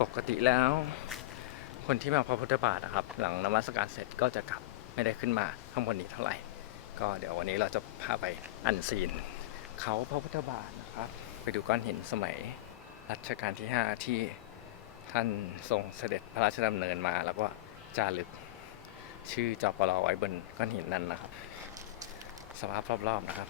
ปกติแล้ว คนที่มาพระพุทธบาทนะครับ หลังนมัสการเสร็จก็จะกลับไม่ได้ขึ้นมาข้างบนนี้เท่าไหร่ ก็เดี๋ยววันนี้เราจะพาไปอันซีน เขาพระพุทธบาทนะครับ ไปดูก้อนหินสมัยรัชกาลที่ 5 ที่ท่านทรงเสด็จพระราชดำเนินมา แล้วก็จารึกชื่อจอปลอไว้บนก้อนหินนั้นนะครับ สภาพรอบๆนะครับ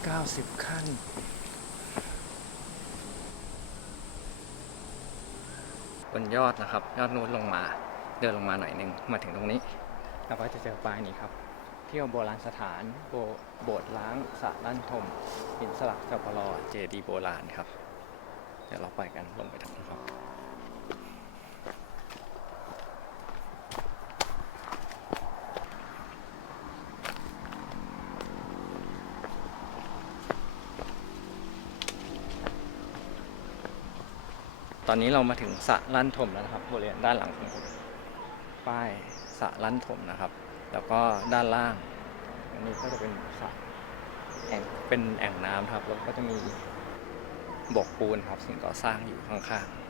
90 ขั้น บนยอดนะครับ ยอดนู้นลงมา เดินลงมาหน่อยนึง มาถึงตรงนี้ เราก็จะเจอป้ายนี้ครับ เที่ยวโบราณสถาน โบโบสถ์ล้างสระลั่นทมหินสลักจปลอเจดีโบราณครับ เดี๋ยวเราไปกันลงไปทางนั้นครับ อนนี้เรามาถึงสระลั่นทมแล้วนะครับบริเวณด้านหลังของผมป้ายสระลั่นทมนะครับ แล้วก็ด้านล่าง อันนี้ก็จะเป็นสระแอ่งเป็นแอ่งน้ำครับแล้วก็จะมีบกปูนครับสิ่งก่อสร้างอยู่ข้างๆ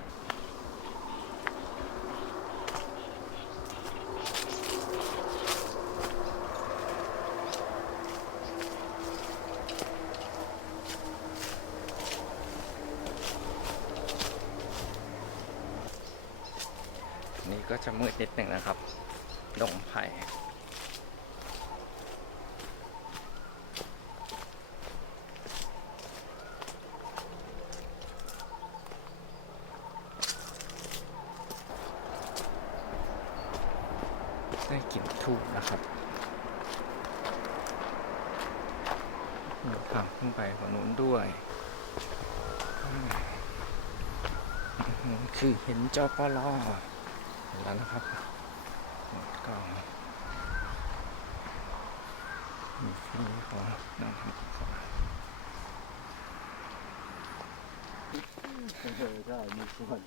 นี่ก็จะมืดนิดหนึ่งนะครับ ดงไผ่ได้กลิ่นทูบนะครับมีทางขึ้นไปฝั่งนู้นด้วยคือเห็นเจ้าปลอ ห็นแล้วนะครับก็มีฟีของนะครับใช่มีส่วน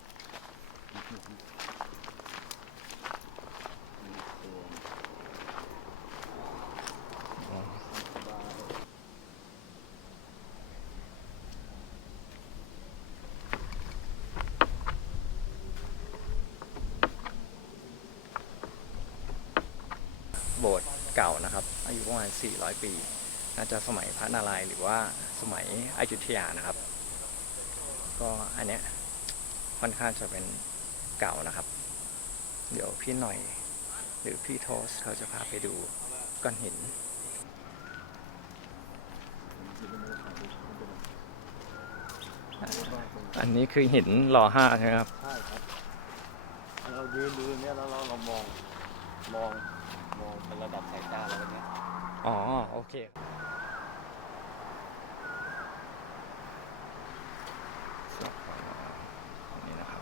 มีส่วน อ๋อ สบาย โบสถ์เก่านะครับ อายุประมาณ 400 ปี น่าจะสมัยพระนารายณ์หรือว่าสมัยอยุธยานะครับ ก็อันเนี้ยค่อนข้างจะเป็นเก่านะครับ เดี๋ยวพี่หน่อยหรือพี่โทสเขาจะพาไปดูก้อนหินอันนี้คือหินรอห้าใช่ไหมครับ ใช่ครับ เรายืนดูเนี่ยแล้วเราเรามอง มอง มองเป็นระดับสายตาเราแบบเนี้ยอ๋อ โอเค นี่นะครับ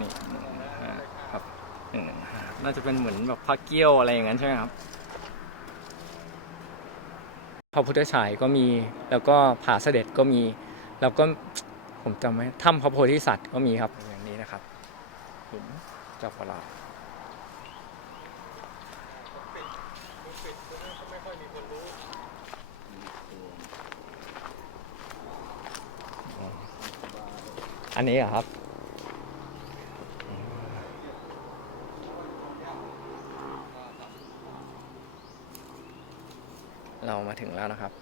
นี่หนึ่งห้าครับหนึ่งหนึ่งห้าน่าจะเป็นเหมือนแบบพระเกี้ยวอะไรอย่างนั้นใช่ไหมครับ พระพุทธฉายก็มี แล้วก็ผาเสด็จก็มี แล้วก็ผมจำไม่ถ้ำพระโพธิสัตว์ก็มีครับอย่างนี้นะครับ เจ้าปลาอันนี้เหรอครับเรามาถึงแล้วนะครับ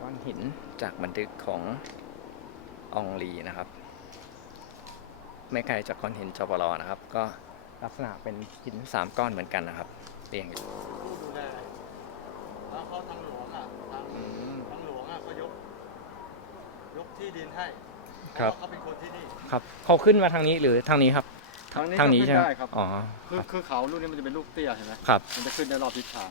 ก้อนหินจากบันทึกของอองลีนะครับ ไม่ไกลจากก้อนหินจปรนะครับ ก็ลักษณะเป็นหินสามก้อนเหมือนกันนะครับเรียงอยู่ดูแลแล้วเขาทางหลวงอะทางอืมทางหลวงอะก็ยก ยกที่ดินให้ครับเพาะว่าเขาเป็นคนที่นี่ครับเขาขึ้นมาทางนี้หรือทางนี้ครับทางนี้ทางนี้ก็ขึ้ใช่ไหมได้ครับอ๋อคือคือเขาลูกนี้มันจะเป็นลูกเตี้ยเห็นไหมครับมันจะขึ้นได้รอบทิศทาง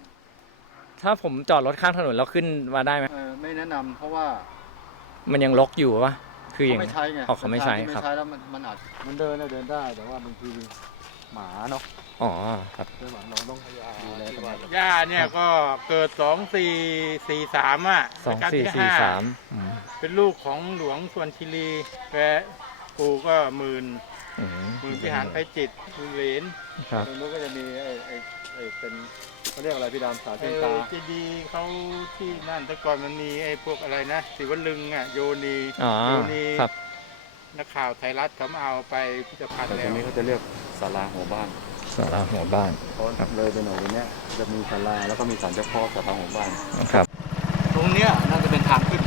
ถ้าผมจอดรถข้างถนนแล้วขึ้นมาได้ไหมเออไม่แนะนำเพราะว่า มันยังลกอยู่ปะ คืออย่าง เขาไม่ใช้ไงอ๋อเขาไม่ใช้ทงที่ครับ ไม่ใช้แล้วมันมันอาจมันเดินน่ะเดินได้ แต่ว่าบางทีหมาเนาะอ๋อครับเดินหมาเราต้องดูแลกันหน่อยย่าเนี่ยก็เกิดสองสี่สี่สามอะสองรัชกาลสี่ที่สี่ห้สามอืมเป็นลูกของหลวงสวนคิรีแปะปู่ก็หมื่นอืมหมื่นพิหารไปจิตรบุญเหรนครับ ตรงนู้นก็จะมีไอ้ไอ้ไอ้เป็น เขาเรียกอะไรพี่ดำสาเอเส้นออตาเจดีย์เขาที่นั่นแต่ก่อนมันมีไอ้พวกอะไรนะสิวลึงอะโยนีอ๋อโยนีครับนักข่าวไทยรัฐเขามาเอาไปพิพิธภัณฑ์แต่ตแล้รงวนี้เขาจะเรียกศาลาหัวบ้านสาราหัวบ้านเพราะเลยไปหน่อยตรงเนี้ยจะมีศาลาแล้วก็มีศาลเจ้าพ่อศาลาหัวบ้าน ครับ ตรงเนี้ยน่าจะเป็นทางขึ้น